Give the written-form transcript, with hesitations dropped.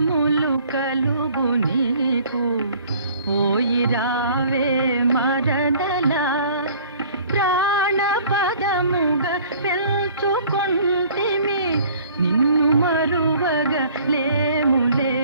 శుభములు కలుగు నీకు పోయి రావే మరదలా ప్రాణపదముగా పెంచుకొంటిమి నిన్ను మరువగా లేములే